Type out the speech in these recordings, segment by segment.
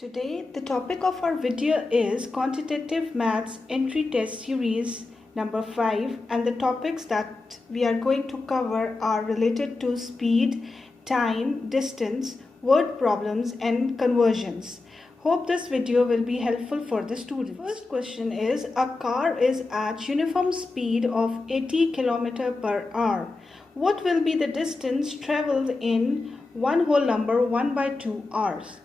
Today, the topic of our video is Quantitative Maths Entry Test Series number 5, and the topics that we are going to cover are related to speed, time, distance, word problems and conversions. Hope this video will be helpful for the students. First question is, a car is at uniform speed of 80 km per hour. What will be the distance traveled in one whole number 1/2 hours?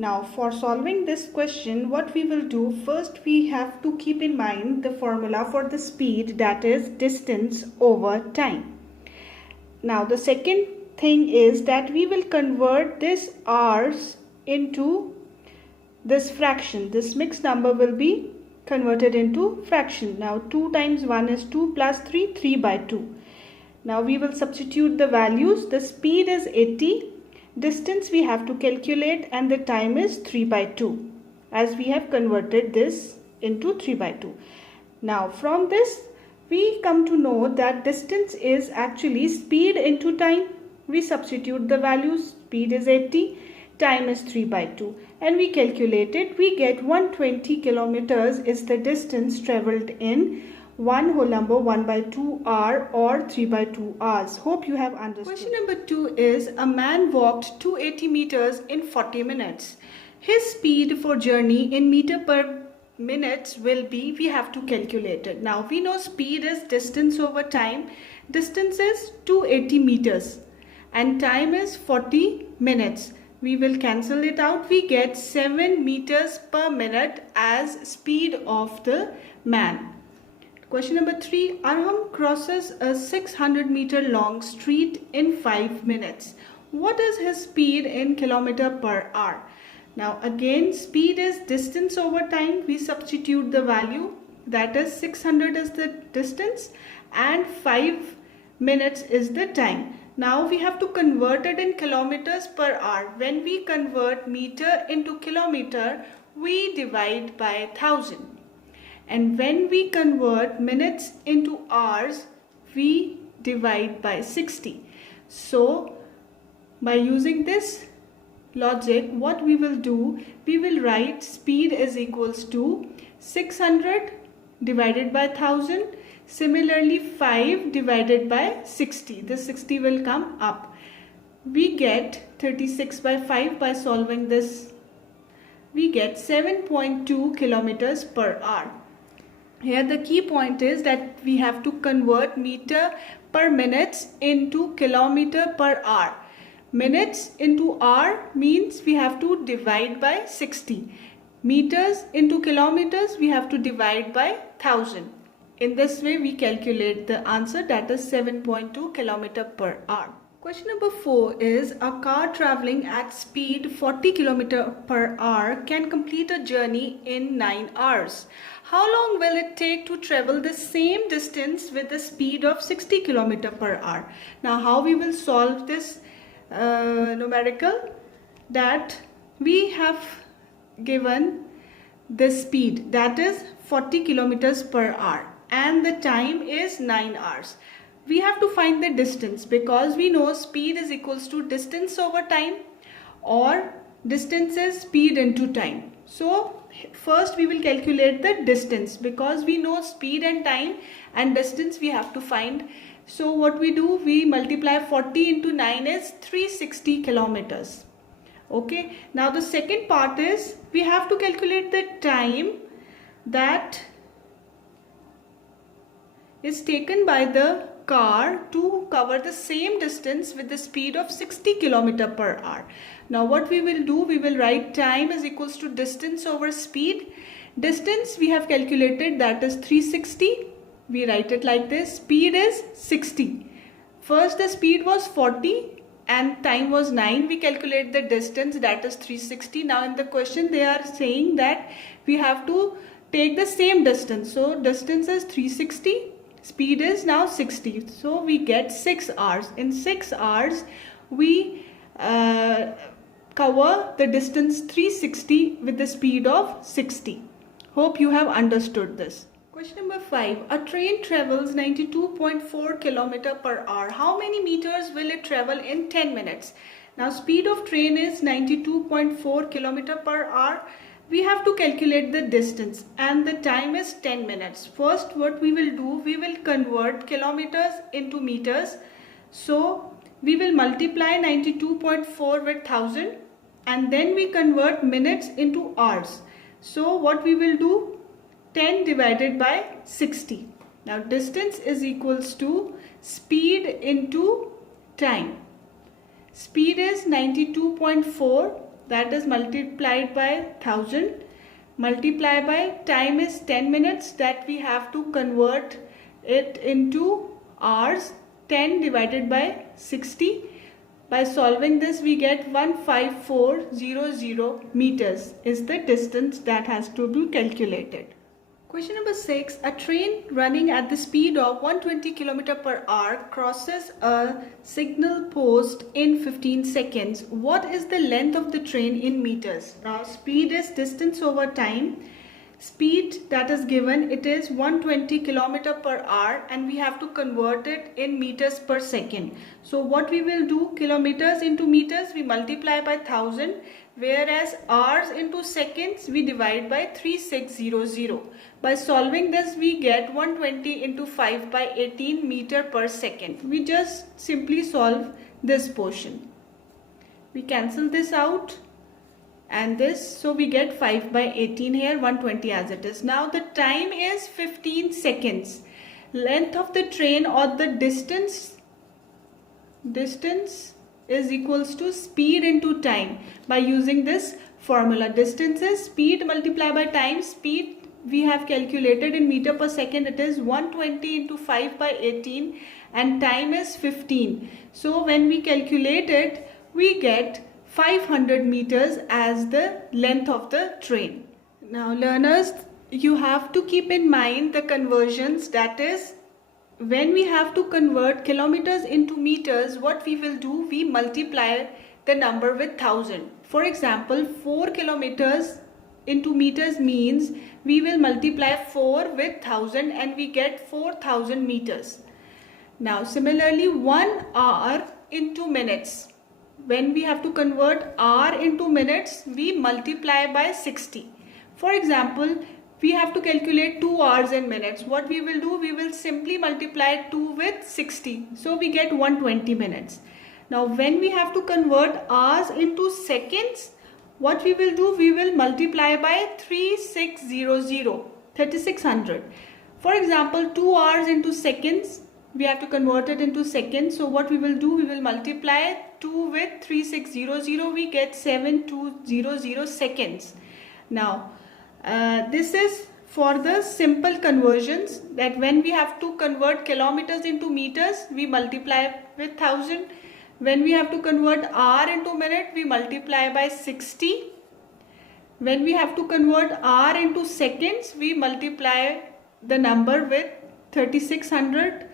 Now, for solving this question, what we will do, first we have to keep in mind the formula for the speed, that is distance over time. Now, the second thing is that we will convert this hours into this fraction. This mixed number will be converted into fraction. Now, 2 times 1 is 2 plus 3, 3/2. Now, we will substitute the values. The speed is 80. Distance we have to calculate and the time is 3/2, as we have converted this into 3/2. Now from this we come to know that distance is actually speed into time. We substitute the values. Speed is 80, time is 3/2, and we calculate it. We get 120 kilometers is the distance traveled in one whole number 1/2 hour or 3/2 hours. Hope you have understood. Question number 2 is, a man walked 280 meters in 40 minutes. His speed for journey in meter per minute will be, we have to calculate it. Now we know speed is distance over time. Distance is 280 meters and time is 40 minutes. We will cancel it out. We get 7 meters per minute as speed of the man. Question number 3, Arham crosses a 600 meter long street in 5 minutes. What is his speed in kilometer per hour? Now again, speed is distance over time. We substitute the value, that is 600 is the distance and 5 minutes is the time. Now we have to convert it in kilometers per hour. When we convert meter into kilometer, we divide by 1000. And when we convert minutes into hours, we divide by 60. So by using this logic, what we will do, we will write speed is equals to 600 divided by 1000. Similarly, 5 divided by 60. This 60 will come up. We get 36/5 by solving this. We get 7.2 kilometers per hour. Here the key point is that we have to convert meter per minutes into kilometer per hour. Minutes into hour means we have to divide by 60. Meters into kilometers we have to divide by 1000. In this way we calculate the answer, that is 7.2 kilometer per hour. Question number 4 is, a car traveling at speed 40 km per hour can complete a journey in 9 hours. How long will it take to travel the same distance with the speed of 60 km per hour? Now how we will solve this numerical, that we have given the speed, that is 40 km per hour, and the time is 9 hours. We have to find the distance, because we know speed is equals to distance over time, or distance is speed into time. So first we will calculate the distance, because we know speed and time and distance we have to find. So what we do, we multiply 40 into 9 is 360 kilometers. Okay, now the second part is, we have to calculate the time that is taken by the car to cover the same distance with the speed of 60 km per hour. Now what we will do, we will write time is equals to distance over speed. Distance we have calculated, that is 360. We write it like this. Speed is 60. First the speed was 40 and time was 9. We calculate the distance, that is 360. Now in the question they are saying that we have to take the same distance. So distance is 360. Speed is now 60. So we get 6 hours. In 6 hours we cover the distance 360 with the speed of 60. Hope you have understood this. Question number 5. A train travels 92.4 km per hour. How many meters will it travel in 10 minutes? Now speed of train is 92.4 km per hour. We have to calculate the distance and the time is 10 minutes. First what we will do, we will convert kilometers into meters. So we will multiply 92.4 with 1000 and then we convert minutes into hours. So what we will do, 10 divided by 60. Now distance is equals to speed into time. Speed is 92.4, that is multiplied by 1000, multiplied by time is 10 minutes, that we have to convert it into hours. 10 divided by 60. By solving this we get 15400 meters is the distance that has to be calculated. Question number 6. A train running at the speed of 120 km per hour crosses a signal post in 15 seconds. What is the length of the train in meters? Now speed is distance over time. Speed that is given, it is 120 km per hour and we have to convert it in meters per second. So what we will do, kilometers into meters we multiply by 1000, whereas hours into seconds we divide by 3600. By solving this we get 120 into 5 by 18 meter per second. We just simply solve this portion. We cancel this out and this, so we get 5 by 18 here, 120 as it is. Now the time is 15 seconds. Length of the train or the distance is equals to speed into time by using this formula. Distance is speed multiplied by time. Speed we have calculated in meter per second, it is 120 into 5 by 18 and time is 15. So when we calculate it, we get 500 meters as the length of the train. Now learners, you have to keep in mind the conversions, that is when we have to convert kilometers into meters, what we will do, we multiply the number with 1000. For example, 4 kilometers into meters means we will multiply 4 with 1000 and we get 4000 meters. Now similarly, 1 hour into minutes. When we have to convert hour into minutes, we multiply by 60. For example, we have to calculate 2 hours in minutes. What we will do, we will simply multiply 2 with 60. So we get 120 minutes. Now when we have to convert hours into seconds, what we will do, we will multiply by 3600. For example, 2 hours into seconds, we have to convert it into seconds. So what we will do, we will multiply 2 with 3600, we get 7200 seconds. Now this is for the simple conversions, that when we have to convert kilometers into meters, we multiply with 1000. When we have to convert hour into minute, we multiply by 60. When we have to convert hour into seconds, we multiply the number with 3600.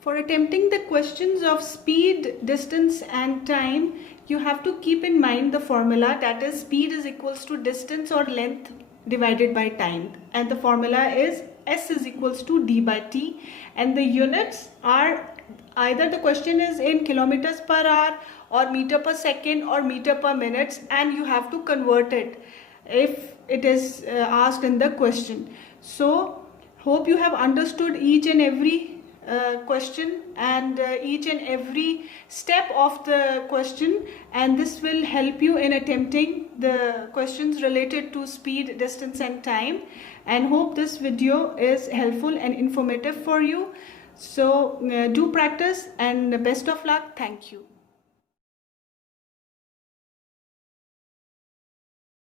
For attempting the questions of speed, distance and time, you have to keep in mind the formula, that is speed is equals to distance or length divided by time, and the formula is S is equals to D by T, and the units are either the question is in kilometers per hour or meter per second or meter per minutes, and you have to convert it if it is asked in the question. So hope you have understood each and every question and each and every step of the question, and this will help you in attempting the questions related to speed, distance and time, and hope this video is helpful and informative for you. So do practice and best of luck. Thank you.